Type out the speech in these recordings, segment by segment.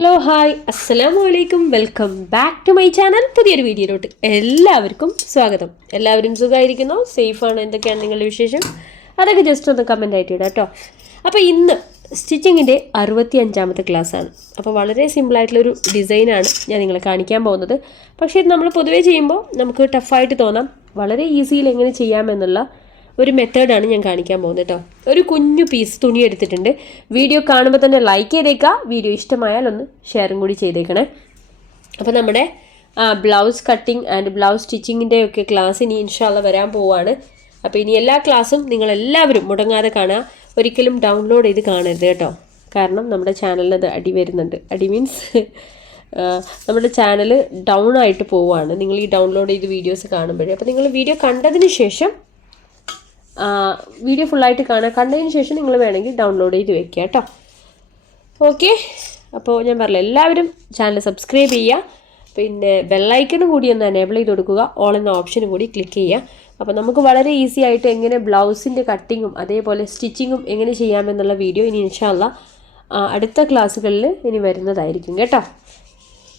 Hello hi അസ്സലാമു അലൈക്കും welcome back to my channel പുതിയൊരു വീഡിയോയിലോട്ട് എല്ലാവർക്കും സ്വാഗതം. എല്ലാവരും സുഖമായിരിക്കുന്നു സേഫാണ്? എന്തൊക്കെയാണ് നിങ്ങളുടെ വിശേഷം? അതൊക്കെ ജസ്റ്റ് ഒന്ന് കമന്റ് ആയിട്ട് ഇടാം കേട്ടോ അപ്പോൾ ഇന്ന് സ്റ്റിച്ചിങ്ങിന്റെ അറുപത്തി അഞ്ചാമത്തെ ആണ്. അപ്പോൾ വളരെ സിമ്പിളായിട്ടുള്ളൊരു ഡിസൈനാണ് ഞാൻ നിങ്ങളെ കാണിക്കാൻ പോകുന്നത്. പക്ഷേ ഇത് നമ്മൾ പൊതുവേ ചെയ്യുമ്പോൾ നമുക്ക് ടഫായിട്ട് തോന്നാം. വളരെ ഈസിയിൽ എങ്ങനെ ചെയ്യാമെന്നുള്ള ഒരു മെത്തേഡാണ് ഞാൻ കാണിക്കാൻ പോകുന്നത് കേട്ടോ ഒരു കുഞ്ഞു പീസ് തുണി എടുത്തിട്ടുണ്ട്. വീഡിയോ കാണുമ്പോൾ തന്നെ ലൈക്ക് ചെയ്തേക്കുക വീഡിയോ ഇഷ്ടമായാൽ ഒന്ന് ഷെയറും കൂടി ചെയ്തേക്കണേ. അപ്പോൾ നമ്മുടെ ബ്ലൗസ് കട്ടിങ് ആൻഡ് ബ്ലൗസ് സ്റ്റിച്ചിങ്ങിന്റെ ഒക്കെ ക്ലാസ് ഇനി ഇൻഷാല്ല വരാൻ പോവാണ്. അപ്പോൾ ഇനി എല്ലാ ക്ലാസ്സും നിങ്ങളെല്ലാവരും മുടങ്ങാതെ കാണുക ഒരിക്കലും ഡൗൺലോഡ് ചെയ്ത് കാണരുത് കേട്ടോ കാരണം നമ്മുടെ ചാനലിനത് അടി വരുന്നുണ്ട്. അടി മീൻസ് നമ്മുടെ ചാനൽ ഡൗൺ ആയിട്ട് പോവുകയാണ് നിങ്ങൾ ഈ ഡൗൺലോഡ് ചെയ്ത് വീഡിയോസ് കാണുമ്പോഴേ. അപ്പോൾ നിങ്ങൾ വീഡിയോ കണ്ടതിന് ശേഷം വീഡിയോ ഫുള്ളായിട്ട് കാണുക കണ്ടതിന് ശേഷം നിങ്ങൾ വേണമെങ്കിൽ ഡൗൺലോഡ് ചെയ്ത് വെക്കുക കേട്ടോ. ഓക്കെ അപ്പോൾ ഞാൻ പറഞ്ഞില്ല എല്ലാവരും ചാനൽ സബ്സ്ക്രൈബ് ചെയ്യുക. പിന്നെ ബെല്ലൈക്കണും കൂടി ഒന്ന് എനേബിൾ ചെയ്ത് കൊടുക്കുക. ഓൾ എന്ന ഓപ്ഷനും കൂടി ക്ലിക്ക് ചെയ്യുക. അപ്പോൾ നമുക്ക് വളരെ ഈസി ആയിട്ട് എങ്ങനെ ബ്ലൗസിന്റെ കട്ടിങ്ങും അതേപോലെ സ്റ്റിച്ചിങ്ങും എങ്ങനെ ചെയ്യാമെന്നുള്ള വീഡിയോ ഇനി ഇൻഷാല്ല അടുത്ത ക്ലാസ്സുകളിൽ ഇനി വരുന്നതായിരിക്കും കേട്ടോ.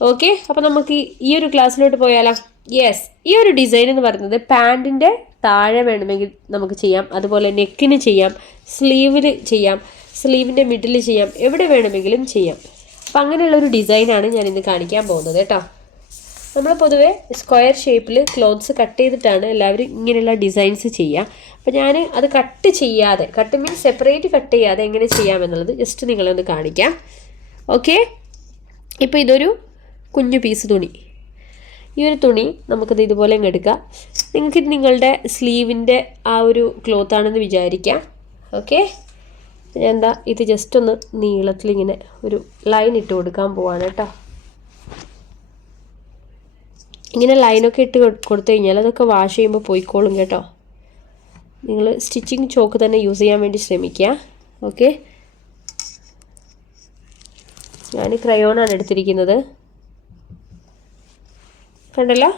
ഓക്കെ അപ്പോൾ നമുക്ക് ഈ ഒരു ക്ലാസ്സിലോട്ട് പോയാലോ? യെസ് ഈ ഒരു ഡിസൈൻ എന്ന് പറയുന്നത് പാന്റിന്റെ താഴെ വേണമെങ്കിൽ നമുക്ക് ചെയ്യാം. അതുപോലെ നെക്കിന് ചെയ്യാം. സ്ലീവിൽ ചെയ്യാം. സ്ലീവിന്റെ മിഡിൽ ചെയ്യാം. എവിടെ വേണമെങ്കിലും ചെയ്യാം. അപ്പം അങ്ങനെയുള്ള ഒരു ഡിസൈനാണ് ഞാൻ ഇന്ന് കാണിക്കാൻ പോകുന്നത് കേട്ടോ. നമ്മൾ പൊതുവേ സ്ക്വയർ ഷേപ്പിൽ ക്ലോത്ത്സ് കട്ട് ചെയ്തിട്ടാണ് എല്ലാവരും ഇങ്ങനെയുള്ള ഡിസൈൻസ് ചെയ്യുക. അപ്പോൾ ഞാൻ അത് കട്ട് ചെയ്യാതെ കട്ട് മീൻസ് സെപ്പറേറ്റ് കട്ട് ചെയ്യാതെ എങ്ങനെ ചെയ്യാമെന്നുള്ളത് ജസ്റ്റ് നിങ്ങളെ ഒന്ന് കാണിക്കാം. ഓക്കെ? ഇപ്പോൾ ഇതൊരു കുഞ്ഞു പീസ് തുണി. ഈ ഒരു തുണി നമുക്കത് ഇതുപോലെ അങ്ങ് എടുക്കാം. നിങ്ങൾക്ക് നിങ്ങളുടെ സ്ലീവിന്റെ ആ ഒരു ക്ലോത്ത് ആണെന്ന് വിചാരിക്കാം. ഓക്കെ ഞാൻ എന്താ ഇത് ജസ്റ്റ് ഒന്ന് നീളത്തിൽ ഇങ്ങനെ ഒരു ലൈൻ ഇട്ട് കൊടുക്കാൻ പോവാണ് കേട്ടോ ഇങ്ങനെ ലൈനൊക്കെ ഇട്ട് കൊടുത്തു കഴിഞ്ഞാൽ അതൊക്കെ വാഷ് ചെയ്യുമ്പോൾ പോയിക്കോളും കേട്ടോ. നിങ്ങൾ സ്റ്റിച്ചിങ് ചോക്ക് തന്നെ യൂസ് ചെയ്യാൻ വേണ്ടി ശ്രമിക്കുക. ഓക്കെ ഞാൻ ക്രയോണാണ് എടുത്തിരിക്കുന്നത്. കണ്ടല്ലോ?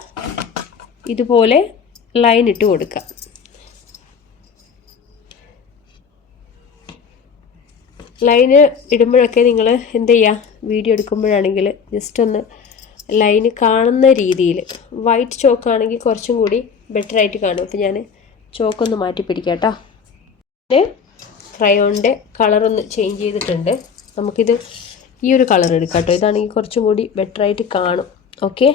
ഇതുപോലെ ലൈൻ ഇട്ട് കൊടുക്കുക. ലൈന് ഇടുമ്പോഴൊക്കെ നിങ്ങൾ എന്ത് ചെയ്യുക? വീഡിയോ എടുക്കുമ്പോഴാണെങ്കിൽ ജസ്റ്റ് ഒന്ന് ലൈന് കാണുന്ന രീതിയിൽ. വൈറ്റ് ചോക്കാണെങ്കിൽ കുറച്ചും കൂടി ബെറ്റർ ആയിട്ട് കാണും. അപ്പോൾ ഞാൻ ചോക്കൊന്ന് മാറ്റി പിടിക്കാം ക്രയോണിന്റെ കളറൊന്ന് ചേഞ്ച് ചെയ്തിട്ടുണ്ട്. നമുക്കിത് ഈ ഒരു കളർ എടുക്കാം കേട്ടോ. ഇതാണെങ്കിൽ കുറച്ചും കൂടി ബെറ്ററായിട്ട് കാണും. ഓക്കെ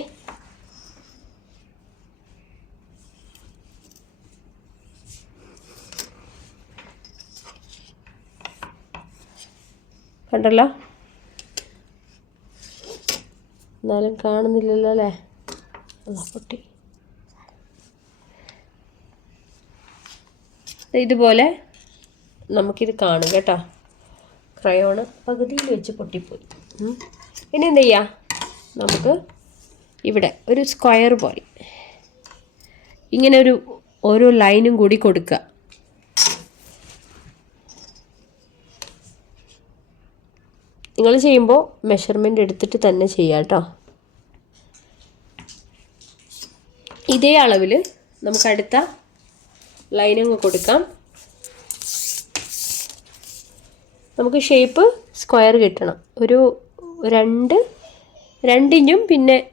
കണ്ടല്ലോ? എന്നാലും കാണുന്നില്ലല്ലോ അല്ലേ? അതാ പൊട്ടി. ഇതുപോലെ നമുക്കിത് കാണും കേട്ടോ. ക്രയോണ് പകുതിയിൽ വെച്ച് പൊട്ടിപ്പോയി. ഇനി എന്ത് ചെയ്യാം? നമുക്ക് ഇവിടെ ഒരു സ്ക്വയർ പോലെ ഇങ്ങനെ ഒരു ഓരോ ലൈനും കൂടി കൊടുക്കുക. നിങ്ങൾ ചെയ്യുമ്പോൾ മെഷർമെന്റ് എടുത്തിട്ട് തന്നെ ചെയ്യാം കേട്ടോ. ഇതേ അളവിൽ നമുക്ക് അടുത്ത ലൈനങ്ങ് കൊടുക്കാം. നമുക്ക് ഷേപ്പ് സ്ക്വയർ കിട്ടണം. ഒരു രണ്ട് രണ്ടിഞ്ചും പിന്നെ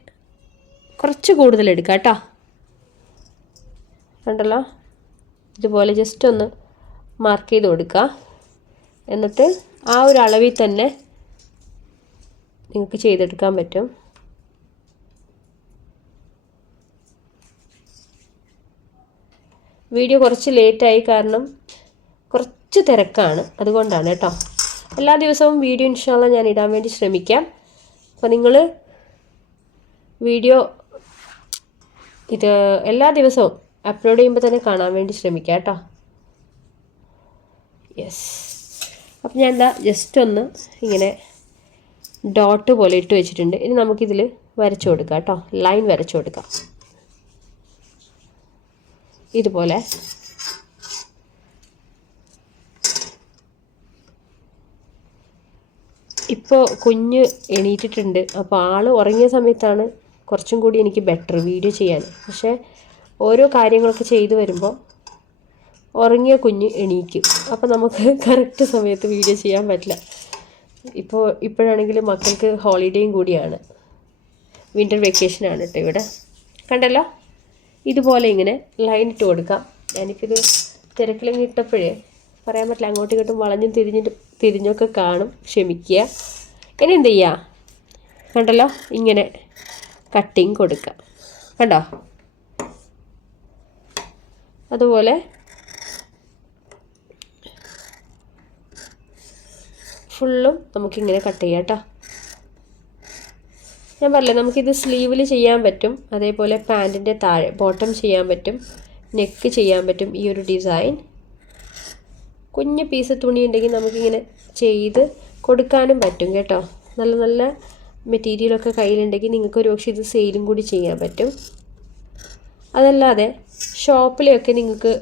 കുറച്ച് കൂടുതൽ എടുക്കാം കേട്ടോ. കണ്ടല്ലോ? ഇതുപോലെ ജസ്റ്റ് ഒന്ന് മാർക്ക് ചെയ്ത് കൊടുക്കുക എന്നിട്ട് ആ ഒരു അളവിൽ തന്നെ നിങ്ങൾക്ക് ചെയ്തെടുക്കാൻ പറ്റും. വീഡിയോ കുറച്ച് ലേറ്റായി കാരണം കുറച്ച് തിരക്കാണ്. അതുകൊണ്ടാണ് കേട്ടോ. എല്ലാ ദിവസവും വീഡിയോ ഇൻഷാല്ല ഞാൻ ഇടാൻ വേണ്ടി ശ്രമിക്കാം. അപ്പോൾ നിങ്ങൾ വീഡിയോ ഇത് എല്ലാ ദിവസവും അപ്ലോഡ് ചെയ്യുമ്പോൾ തന്നെ കാണാൻ വേണ്ടി ശ്രമിക്കാം കേട്ടോ. യെസ് അപ്പം ഞാൻ എന്താ ജസ്റ്റ് ഒന്ന് ഇങ്ങനെ ഡോട്ട് പോലെ ഇട്ട് വെച്ചിട്ടുണ്ട്. ഇനി നമുക്കിതിൽ വരച്ചു കൊടുക്കാം കേട്ടോ. ലൈൻ വരച്ചു കൊടുക്കാം. ഇതുപോലെ. ഇപ്പോൾ കുഞ്ഞ് എണീറ്റിട്ടുണ്ട്. അപ്പോൾ ആൾ ഉറങ്ങിയ സമയത്താണ് കുറച്ചും കൂടി എനിക്ക് ബെറ്റർ വീഡിയോ ചെയ്യാൻ. പക്ഷേ ഓരോ കാര്യങ്ങളൊക്കെ ചെയ്തു വരുമ്പോൾ ഉറങ്ങിയ കുഞ്ഞ് എണീക്കും. അപ്പോൾ നമുക്ക് കറക്റ്റ് സമയത്ത് വീഡിയോ ചെയ്യാൻ പറ്റില്ല. ഇപ്പോൾ ഇപ്പോഴാണെങ്കിൽ മക്കൾക്ക് ഹോളിഡേയും കൂടിയാണ്. വിന്റർ വെക്കേഷനാണ് കേട്ടോ ഇവിടെ. കണ്ടല്ലോ? ഇതുപോലെ ഇങ്ങനെ ലൈൻ ഇട്ട് കൊടുക്കാം. ഞാനിപ്പോൾ ഇത് തിരക്കിലങ്ങ് ഇട്ടപ്പോഴേ പറയാൻ പറ്റില്ല. അങ്ങോട്ടും ഇങ്ങോട്ടും വളഞ്ഞും തിരിഞ്ഞിട്ട് തിരിഞ്ഞൊക്കെ കാണും. ക്ഷമിക്കുക. ഇനി എന്ത് ചെയ്യുക കണ്ടല്ലോ? ഇങ്ങനെ കട്ടിങ് കൊടുക്കുക കണ്ടോ? അതുപോലെ ഫുള്ളും നമുക്കിങ്ങനെ കട്ട് ചെയ്യാം കേട്ടോ ഞാൻ പറഞ്ഞില്ലേ നമുക്കിത് സ്ലീവിൽ ചെയ്യാൻ പറ്റും. അതേപോലെ പാന്റിന്റെ താഴെ ബോട്ടം ചെയ്യാൻ പറ്റും. നെക്ക് ചെയ്യാൻ പറ്റും ഈ ഒരു ഡിസൈൻ. കുഞ്ഞ് പീസ് തുണി ഉണ്ടെങ്കിൽ നമുക്കിങ്ങനെ ചെയ്ത് കൊടുക്കാനും പറ്റും കേട്ടോ. നല്ല നല്ല മെറ്റീരിയലൊക്കെ കയ്യിലുണ്ടെങ്കിൽ നിങ്ങൾക്ക് ഒരു പക്ഷേ ഇത് സെയിലും കൂടി ചെയ്യാൻ പറ്റും. അതല്ലാതെ ഷോപ്പിലെയൊക്കെ നിങ്ങൾക്ക്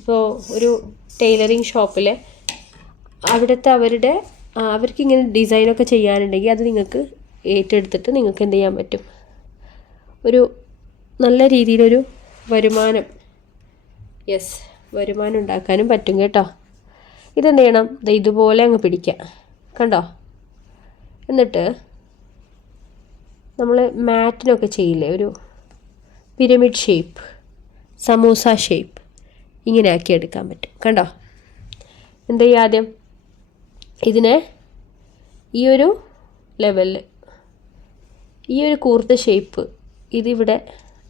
ഇപ്പോൾ ഒരു ടൈലറിങ് ഷോപ്പിൽ അവിടുത്തെ അവരുടെ അവർക്ക് ഇങ്ങനെ ഡിസൈനൊക്കെ ചെയ്യാനുണ്ടെങ്കിൽ അത് നിങ്ങൾക്ക് ഏറ്റെടുത്തിട്ട് നിങ്ങൾക്ക് എന്ത് ചെയ്യാൻ പറ്റും? ഒരു നല്ല രീതിയിലൊരു വരുമാനം. യെസ് വരുമാനം ഉണ്ടാക്കാനും പറ്റും കേട്ടോ. ഇതെന്ത് ചെയ്യണം? ഇതുപോലെ അങ്ങ് പിടിക്കാം. കണ്ടോ? എന്നിട്ട് നമ്മൾ മാറ്റിനൊക്കെ ചെയ്യില്ലേ? ഒരു പിരമിഡ് ഷേപ്പ് സമൂസ ഷേപ്പ് ഇങ്ങനെ ആക്കി എടുക്കാൻ പറ്റും. കണ്ടോ? എന്ത് ചെയ്യുക ആദ്യം? ഇതിനെ ഈ ഒരു ലെവലിൽ ഈ ഒരു കൂർത്ത ഷേപ്പ് ഇതിവിടെ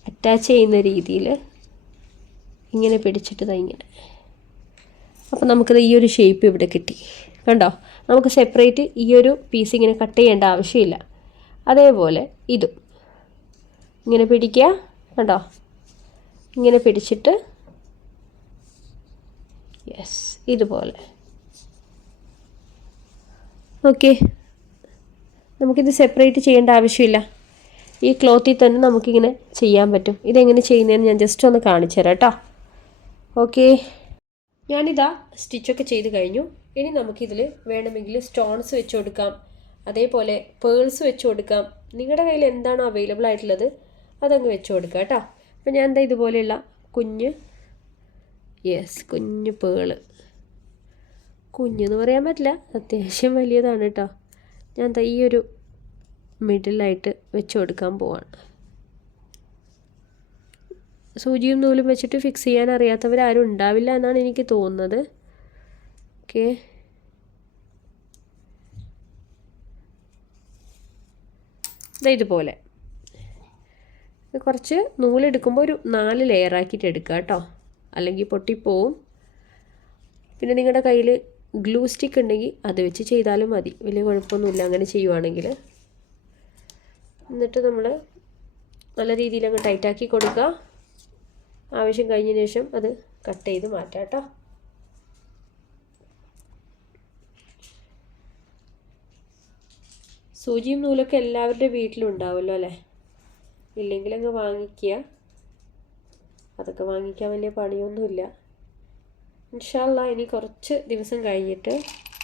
അറ്റാച്ച് ചെയ്യുന്ന രീതിയിൽ ഇങ്ങനെ പിടിച്ചിട്ട് ഇങ്ങനെ. അപ്പോൾ നമുക്കത് ഈ ഒരു ഷേപ്പ് ഇവിടെ കിട്ടി. കണ്ടോ? നമുക്ക് സെപ്പറേറ്റ് ഈ ഒരു പീസ് ഇങ്ങനെ കട്ട് ചെയ്യേണ്ട ആവശ്യമില്ല. അതേപോലെ ഇതും. ഇങ്ങനെ പിടിക്കുക. കണ്ടോ? ഇങ്ങനെ പിടിച്ചിട്ട് യെസ് ഇതുപോലെ. ഓക്കെ. നമുക്കിത് സെപ്പറേറ്റ് ചെയ്യേണ്ട ആവശ്യമില്ല. ഈ ക്ലോത്തിൽ തന്നെ നമുക്കിങ്ങനെ ചെയ്യാൻ പറ്റും. ഇതെങ്ങനെ ചെയ്യുന്നതെന്ന് ഞാൻ ജസ്റ്റ് ഒന്ന് കാണിച്ചു തരാം കേട്ടോ ഓക്കെ. ഞാനിതാ സ്റ്റിച്ചൊക്കെ ചെയ്ത് കഴിഞ്ഞു. ഇനി നമുക്കിതിൽ വേണമെങ്കിൽ സ്റ്റോൺസ് വെച്ച് കൊടുക്കാം. അതേപോലെ പേൾസ് വെച്ച് കൊടുക്കാം. നിങ്ങളുടെ കയ്യിൽ എന്താണോ അവൈലബിൾ ആയിട്ടുള്ളത് അതങ്ങ് വെച്ച് കൊടുക്കുക കേട്ടോ അപ്പം ഞാൻ എന്താ ഇതുപോലെയുള്ള കുഞ്ഞ് യെസ് കുഞ്ഞ് പേൾ കുഞ്ഞെന്ന് പറയാൻ പറ്റില്ല. അത്യാവശ്യം വലിയതാണ് കേട്ടോ ഞാൻ ഈ ഒരു മിഡിലായിട്ട് വെച്ച് കൊടുക്കാൻ പോവാണ്. സൂചിയും നൂലും വെച്ചിട്ട് ഫിക്സ് ചെയ്യാൻ അറിയാത്തവരാരും ഉണ്ടാവില്ല എന്നാണ് എനിക്ക് തോന്നുന്നത്. ഓക്കെ. ഇതുപോലെ. കുറച്ച് നൂലെടുക്കുമ്പോൾ ഒരു നാല് ലെയറാക്കിയിട്ട് എടുക്കുക കേട്ടോ അല്ലെങ്കിൽ പൊട്ടിപ്പോവും. പിന്നെ നിങ്ങളുടെ കയ്യിൽ ഗ്ലൂ സ്റ്റിക്ക് ഉണ്ടെങ്കിൽ അത് വെച്ച് ചെയ്താലും മതി. വലിയ കുഴപ്പമൊന്നുമില്ല. അങ്ങനെ ചെയ്യുവാണെങ്കിൽ. എന്നിട്ട് നമ്മൾ നല്ല രീതിയിൽ അങ്ങ് ടൈറ്റാക്കി കൊടുക്കുക. ആവശ്യം കഴിഞ്ഞതിന് ശേഷം അത് കട്ട് ചെയ്ത് മാറ്റാം കേട്ടോ. സൂചിയും നൂലൊക്കെ എല്ലാവരുടെ വീട്ടിലും ഉണ്ടാവുമല്ലോ അല്ലേ? ഇല്ലെങ്കിൽ അങ്ങ് വാങ്ങിക്കുക. അതൊക്കെ വാങ്ങിക്കാൻ വലിയ പണിയൊന്നുമില്ല. ഇൻഷാല്ല ഇനി കുറച്ച് ദിവസം കഴിഞ്ഞിട്ട്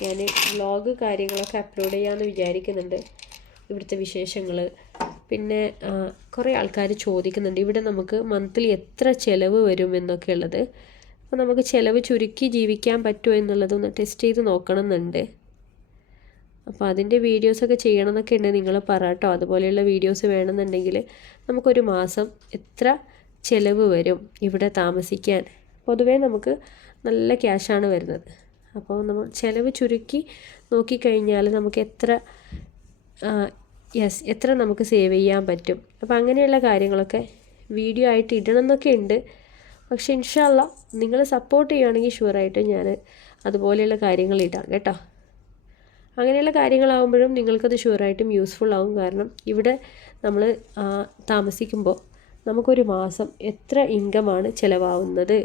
ഞാൻ വ്ളോഗ് കാര്യങ്ങളൊക്കെ അപ്ലോഡ് ചെയ്യാമെന്ന് വിചാരിക്കുന്നുണ്ട്. ഇവിടുത്തെ വിശേഷങ്ങൾ പിന്നെ കുറേ ആൾക്കാർ ചോദിക്കുന്നുണ്ട് ഇവിടെ നമുക്ക് മന്ത്ലി എത്ര ചിലവ് വരും എന്നൊക്കെ ഉള്ളത് അപ്പോൾ നമുക്ക് ചിലവ് ചുരുക്കി ജീവിക്കാൻ പറ്റുമോ എന്നുള്ളതൊന്ന് ടെസ്റ്റ് ചെയ്ത് നോക്കണം എന്നുണ്ട് അപ്പോൾ അതിന്റെ വീഡിയോസൊക്കെ ചെയ്യണം എന്നൊക്കെ ഉണ്ട് നിങ്ങൾ പറട്ടോ അതുപോലെയുള്ള വീഡിയോസ് വേണമെന്നുണ്ടെങ്കിൽ നമുക്കൊരു മാസം എത്ര ചിലവ് വരും ഇവിടെ താമസിക്കാൻ. പൊതുവേ നമുക്ക് നല്ല ക്യാഷാണ് വരുന്നത്. അപ്പോൾ നമ്മൾ ചിലവ് ചുരുക്കി നോക്കിക്കഴിഞ്ഞാൽ നമുക്ക് എത്ര യെസ് എത്ര നമുക്ക് സേവ് ചെയ്യാൻ പറ്റും. അപ്പോൾ അങ്ങനെയുള്ള കാര്യങ്ങളൊക്കെ വീഡിയോ ആയിട്ട് ഇടണം എന്നൊക്കെ ഉണ്ട്. പക്ഷേ ഇൻഷാല്ല നിങ്ങൾ സപ്പോർട്ട് ചെയ്യുകയാണെങ്കിൽ ഷുവറായിട്ടും ഞാൻ അതുപോലെയുള്ള കാര്യങ്ങൾ ഇടാം കേട്ടോ. അങ്ങനെയുള്ള കാര്യങ്ങളാകുമ്പോഴും നിങ്ങൾക്കത് ഷുവറായിട്ടും യൂസ്ഫുൾ ആവും. കാരണം ഇവിടെ നമ്മൾ താമസിക്കുമ്പോൾ നമുക്കൊരു മാസം എത്ര ഇൻകമാണ് ചിലവാകുന്നത്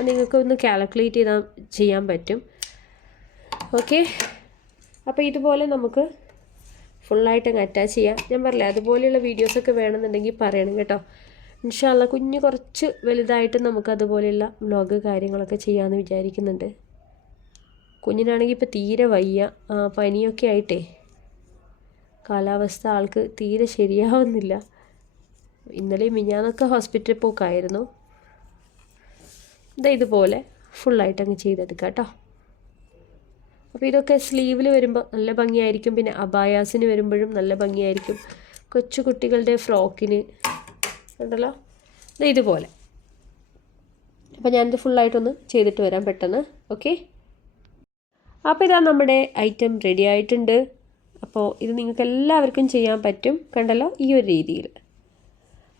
നിങ്ങൾക്ക് ഒന്ന് കാൽക്കുലേറ്റ് ചെയ്താൽ ചെയ്യാൻ പറ്റും. ഓക്കെ അപ്പോൾ ഇതുപോലെ നമുക്ക് ഫുള്ളായിട്ട് അങ്ങ് അറ്റാച്ച് ചെയ്യാം. ഞാൻ പറഞ്ഞില്ല അതുപോലെയുള്ള വീഡിയോസൊക്കെ വേണമെന്നുണ്ടെങ്കിൽ പറയണം കേട്ടോ. ഇൻഷാല്ല കുഞ്ഞ് കുറച്ച് വലുതായിട്ട് നമുക്ക് അതുപോലെയുള്ള വ്ലോഗ് കാര്യങ്ങളൊക്കെ ചെയ്യാമെന്ന് വിചാരിക്കുന്നുണ്ട്. കുഞ്ഞിനാണെങ്കിൽ ഇപ്പോൾ തീരെ വയ്യ. പനിയൊക്കെ ആയിട്ടേ. കാലാവസ്ഥ ആൾക്ക് തീരെ ശരിയാവുന്നില്ല. ഇന്നലെ മിഞ്ഞാന്നൊക്കെ ഹോസ്പിറ്റലിൽ പോക്കായിരുന്നു. ഇതാ ഇതുപോലെ ഫുള്ളായിട്ട് അങ്ങ് ചെയ്തെടുക്കാം കേട്ടോ. അപ്പോൾ ഇതൊക്കെ സ്ലീവിൽ വരുമ്പോൾ നല്ല ഭംഗിയായിരിക്കും. പിന്നെ അബായാസിന് വരുമ്പോഴും നല്ല ഭംഗിയായിരിക്കും. കൊച്ചു കുട്ടികളുടെ ഫ്രോക്കിന്. ഉണ്ടല്ലോ ദേ ഇതുപോലെ. അപ്പോൾ ഞാനിത് ഫുള്ളായിട്ടൊന്ന് ചെയ്തിട്ട് വരാം പെട്ടെന്ന്. ഓക്കെ? അപ്പോൾ ഇതാ നമ്മുടെ ഐറ്റം റെഡി ആയിട്ടുണ്ട്. അപ്പോൾ ഇത് നിങ്ങൾക്ക് എല്ലാവർക്കും ചെയ്യാൻ പറ്റും. കണ്ടല്ലോ? ഈ ഒരു രീതിയിൽ.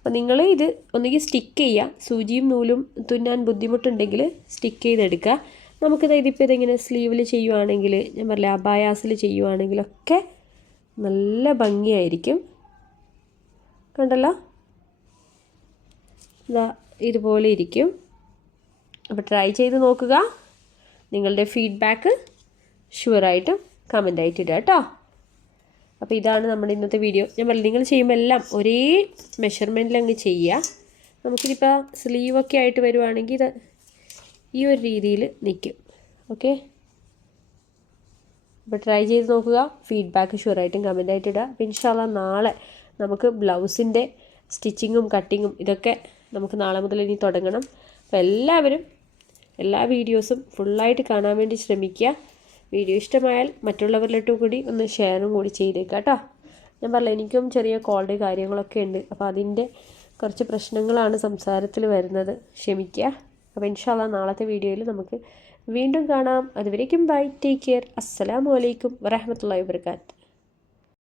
അപ്പോൾ നിങ്ങൾ ഇത് ഒന്നുകിൽ സ്റ്റിക്ക് ചെയ്യുക സൂചിയും നൂലും തുന്നാൻ ബുദ്ധിമുട്ടുണ്ടെങ്കിൽ സ്റ്റിക്ക് ചെയ്തെടുക്കുക. നമുക്കിത് ഇതിപ്പോൾ ഇതെങ്ങനെ സ്ലീവിൽ ചെയ്യുവാണെങ്കിൽ ഞാൻ പറയില്ല അബായാസിൽ ചെയ്യുവാണെങ്കിലൊക്കെ നല്ല ഭംഗിയായിരിക്കും. കണ്ടല്ലോ? ഇതാ ഇതുപോലെ ഇരിക്കും. അപ്പോൾ ട്രൈ ചെയ്ത് നോക്കുക. നിങ്ങളുടെ ഫീഡ്ബാക്ക് ഷുവറായിട്ടും കമന്റ് ആയിട്ട് ഇടുക കേട്ടോ. അപ്പോൾ ഇതാണ് നമ്മുടെ ഇന്നത്തെ വീഡിയോ ഞാൻ പറഞ്ഞു നിങ്ങൾ ചെയ്യുമ്പോൾ എല്ലാം ഒരേ മെഷർമെന്റിൽ അങ്ങ് ചെയ്യുക നമുക്കിതിപ്പോൾ സ്ലീവൊക്കെ ആയിട്ട് വരുവാണെങ്കിൽ ഇത് ഈ ഒരു രീതിയിൽ നിൽക്കും ഓക്കെ അപ്പോൾ ട്രൈ ചെയ്ത് നോക്കുക. ഫീഡ്ബാക്ക് ഷുവറായിട്ടും കമന്റ് ആയിട്ട് ഇടുക അപ്പോൾ ഇൻഷാല്ല നാളെ നമുക്ക് ബ്ലൗസിന്റെ സ്റ്റിച്ചിങ്ങും കട്ടിങ്ങും ഇതൊക്കെ നമുക്ക് നാളെ മുതൽ ഇനി തുടങ്ങണം. അപ്പോൾ എല്ലാവരും എല്ലാ വീഡിയോസും ഫുള്ളായിട്ട് കാണാൻ വേണ്ടി ശ്രമിക്കുക. വീഡിയോ ഇഷ്ടമായാൽ മറ്റുള്ളവരിലോട്ട് കൂടി ഒന്ന് ഷെയറും കൂടി ചെയ്തേക്കാം കേട്ടോ. ഞാൻ പറഞ്ഞില്ല എനിക്കും ചെറിയ കോൾഡ് കാര്യങ്ങളൊക്കെ ഉണ്ട്. അപ്പോൾ അതിന്റെ കുറച്ച് പ്രശ്നങ്ങളാണ് സംസാരത്തിൽ വരുന്നത്. ക്ഷമിക്കുക. അപ്പോൾ ഇൻഷാല്ല നാളത്തെ വീഡിയോയിൽ നമുക്ക് വീണ്ടും കാണാം. അതുവരേക്കും ബൈ. Take care. അസ്സലാമു അലൈക്കും വറഹമത്തല്ലാ വാബർക്കാത്ത്